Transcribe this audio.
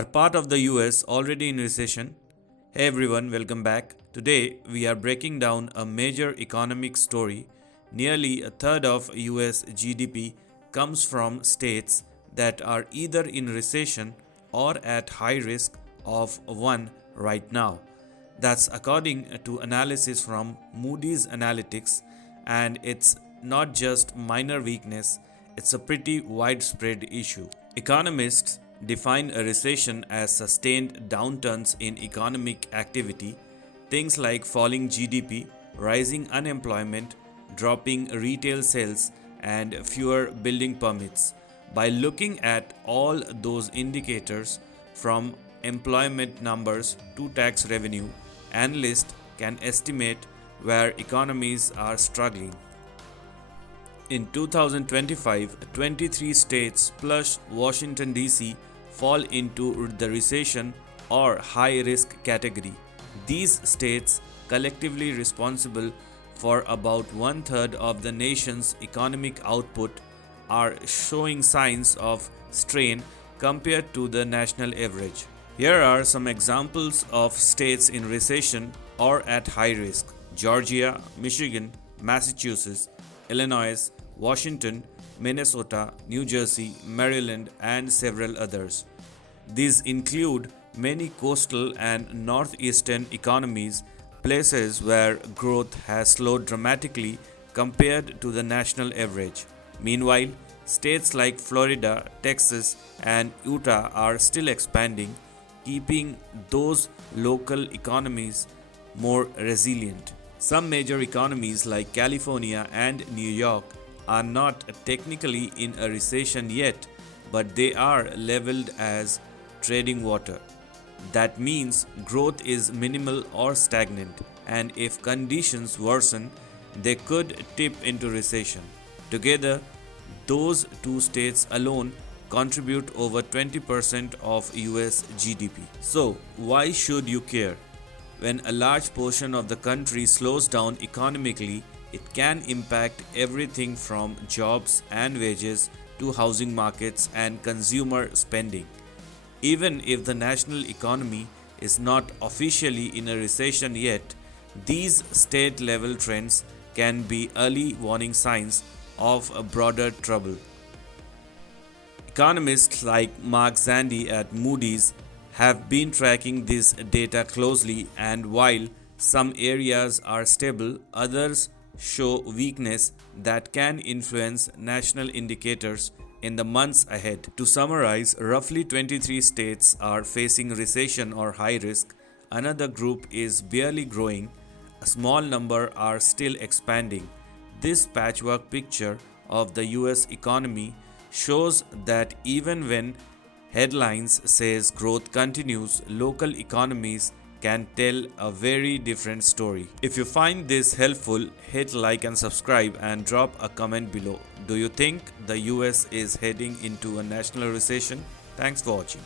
Are part of the US already in recession? Hey everyone, welcome back. Today we are breaking down a major economic story. Nearly a third of US GDP comes from states that are either in recession or at high risk of one right now. That's according to analysis from Moody's Analytics, and it's not just minor weakness, it's a pretty widespread issue. Economists define a recession as sustained downturns in economic activity, things like falling GDP, rising unemployment, dropping retail sales, and fewer building permits. By looking at all those indicators, from employment numbers to tax revenue, analysts can estimate where economies are struggling. In 2025, 23 states plus Washington DC fall into the recession or high risk category. These states, collectively responsible for about one third of the nation's economic output, are showing signs of strain compared to the national average. Here are some examples of states in recession or at high risk: Georgia, Michigan, Massachusetts, Illinois, Washington, Minnesota, New Jersey, Maryland, and several others. These include many coastal and northeastern economies, places where growth has slowed dramatically compared to the national average. Meanwhile, states like Florida, Texas, and Utah are still expanding, keeping those local economies more resilient. Some major economies like California and New York are not technically in a recession yet, but they are labeled as treading water. That means growth is minimal or stagnant, and if conditions worsen, they could tip into recession. Together, those two states alone contribute over 20% of US GDP. So, why should you care? When a large portion of the country slows down economically, it can impact everything from jobs and wages to housing markets and consumer spending. Even if the national economy is not officially in a recession yet, these state level trends can be early warning signs of a broader trouble. Economists like Mark Zandi at Moody's have been tracking this data closely, and while some areas are stable, others show weakness that can influence national indicators in the months ahead. To summarize, roughly 23 states are facing recession or high risk, another group is barely growing, a small number are still expanding. This patchwork picture of the US economy shows that even when headlines says growth continues, local economies can tell a very different story. If you find this helpful, hit like and subscribe and drop a comment below. Do you think the US is heading into a national recession? Thanks for watching.